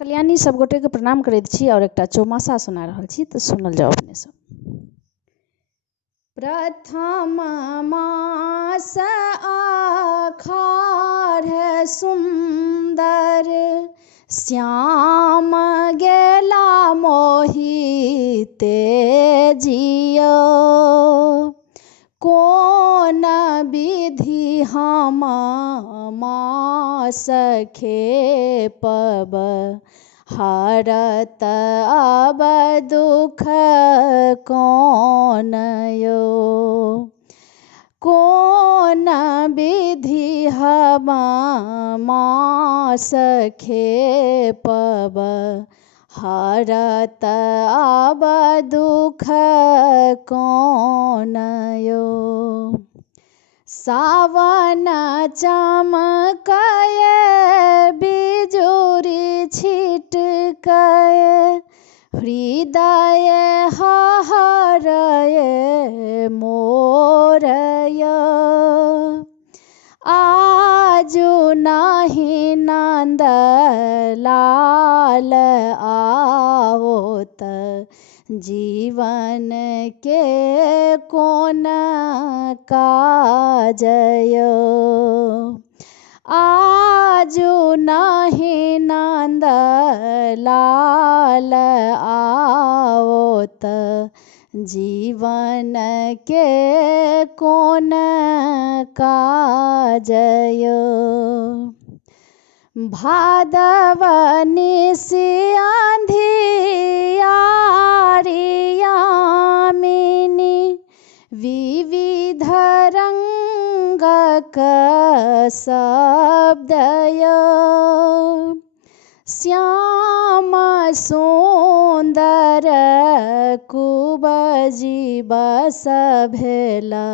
कल्याणी सब गोटे के प्रणाम करैत छी और एकटा चौमासा सुना रहल छी तऽ सुनल जाओ अपने सब। प्रथम मास आखार सुंदर श्याम गेला मोहिते जियो कोन विधि हम मास खेपब हरत अब दुख कौन यो कोन विधि हम मास खेपब हरत अब दुख कौन यो सावन चमकय बिजुरी छिटकय हृदय हहरय मोरय आजु नाही नंद लाल आवोत जीवन के कोन काजयो आजु नाही नंद लाल आवोत जीवन के कोन काजयो भादवनी आंधियारियामिनी विविध रंगक शब्दय श्याम सुंदर कुबजी बस भेला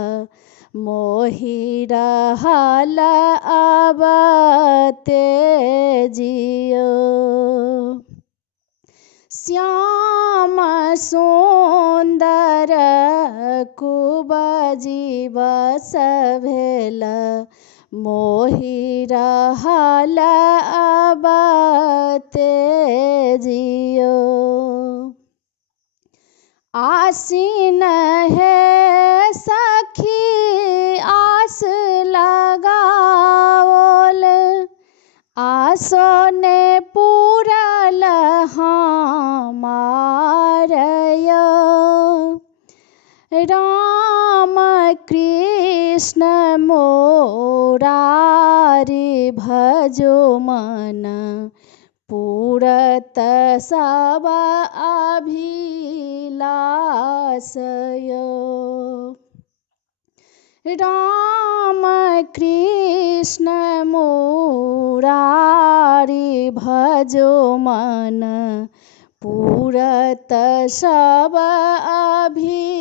मोहि रहल अब तेजियो श्याम सुंदर कुबजी बस भेला मोहि रहल अब तेजियो आसीन है सखी आस लगाओल आसो ने पूरल हमारय राम कृष्ण मुरारी भजो मन पूरत सब अभिलाषय राम कृष्ण मुरारी भजो मन पूरत सब अभिलाषय